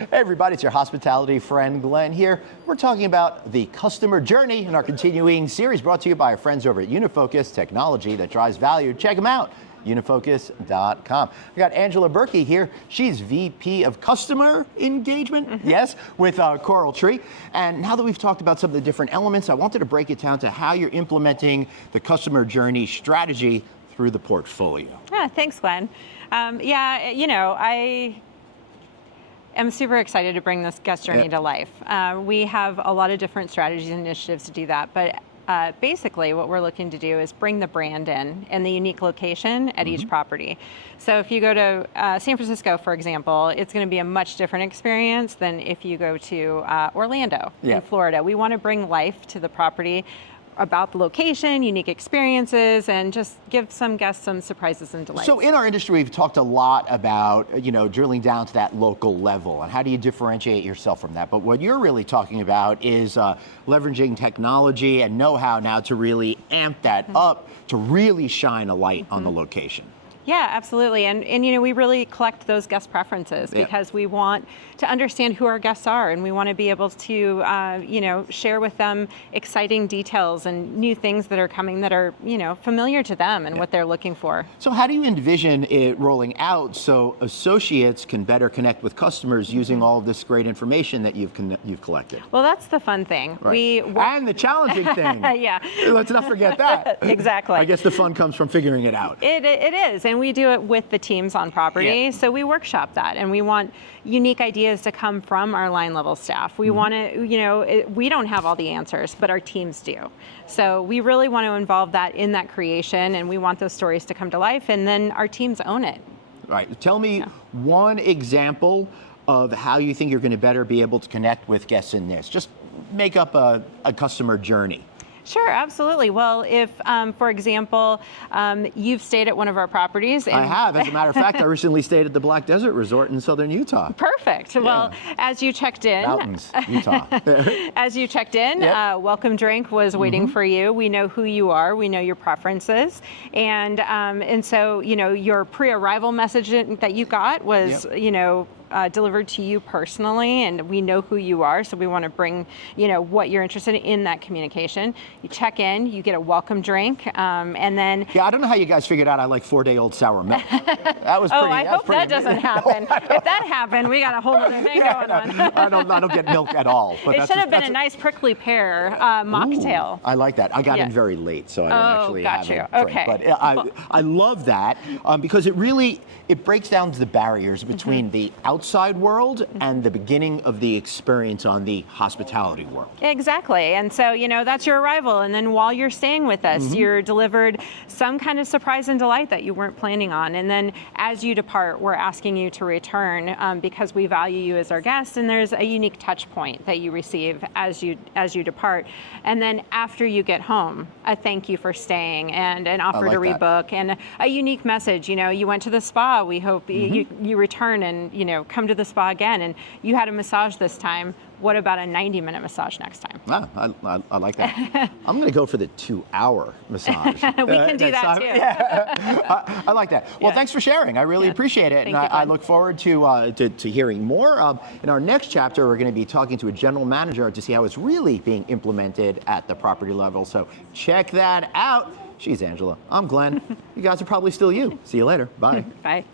Hey everybody, it's your hospitality friend Glenn here. We're talking about the customer journey in our continuing series brought to you by our friends over at Unifocus, technology that drives value. Check them out, unifocus.com. We got Angela Berkey here. She's VP of Customer Engagement, yes, with CoralTree. And now that we've talked about some of the different elements, I wanted to break it down to how you're implementing the customer journey strategy through the portfolio. Yeah, thanks, Glenn. I'm super excited to bring this guest journey to life. We have a lot of different strategies and initiatives to do that, but basically what we're looking to do is bring the brand in and the unique location at each property. So if you go to San Francisco, for example, it's going to be a much different experience than if you go to Orlando in Florida. We want to bring life to the property about the location, unique experiences, and just give some guests some surprises and delights. So in our industry, we've talked a lot about, drilling down to that local level and how do you differentiate yourself from that. But what you're really talking about is leveraging technology and know-how now to really amp that up, to really shine a light on the location. Yeah, absolutely. And we really collect those guest preferences because we want to understand who our guests are, and we want to be able to, share with them exciting details and new things that are coming that are, familiar to them and what they're looking for. So how do you envision it rolling out so associates can better connect with customers using all of this great information that you've collected? Well, that's the fun thing. Right. And the challenging thing. Yeah. Let's not forget that. Exactly. I guess the fun comes from figuring it out. It is. And we do it with the teams on property, so we workshop that, and we want unique ideas to come from our line level staff. We want to, we don't have all the answers, but our teams do. So we really want to involve that in that creation, and we want those stories to come to life, and then our teams own it. Right. Tell me one example of how you think you're going to better be able to connect with guests in this. Just make up a customer journey. Sure, absolutely. Well, if, for example, you've stayed at one of our properties. And I have. As a matter of fact, I recently stayed at the Black Desert Resort in southern Utah. Perfect. Yeah. Well, as you checked in. Mountains, Utah. As you checked in, welcome drink was waiting for you. We know who you are. We know your preferences. And so, your pre-arrival message that you got was, delivered to you personally, and we know who you are, so we want to bring, what you're interested in that communication. You check in, you get a welcome drink, and then... Yeah, I don't know how you guys figured out I like 4-day-old sour milk. That was pretty... I hope that doesn't happen. If that happened, we got a whole other thing going on. I don't get milk at all. But it should have been a nice prickly pear mocktail. I like that. I got in very late, so I didn't actually have a drink. Okay. But I love that because it breaks down the barriers between the outside world and the beginning of the experience on the hospitality world. Exactly. And so, that's your arrival. And then while you're staying with us, you're delivered some kind of surprise and delight that you weren't planning on. And then as you depart, we're asking you to return because we value you as our guest. And there's a unique touch point that you receive as you depart. And then after you get home, a thank you for staying and an offer to rebook and a unique message. You went to the spa. We hope you return and, come to the spa again, and you had a massage this time. What about a 90-minute massage next time? Wow, I like that. I'm going to go for the 2-hour massage. We can do that too. Yeah. I like that. Well, thanks for sharing. I really appreciate it, and I look forward to hearing more. In our next chapter, we're going to be talking to a general manager to see how it's really being implemented at the property level. So check that out. She's Angela. I'm Glenn. You guys are probably still you. See you later. Bye. Bye.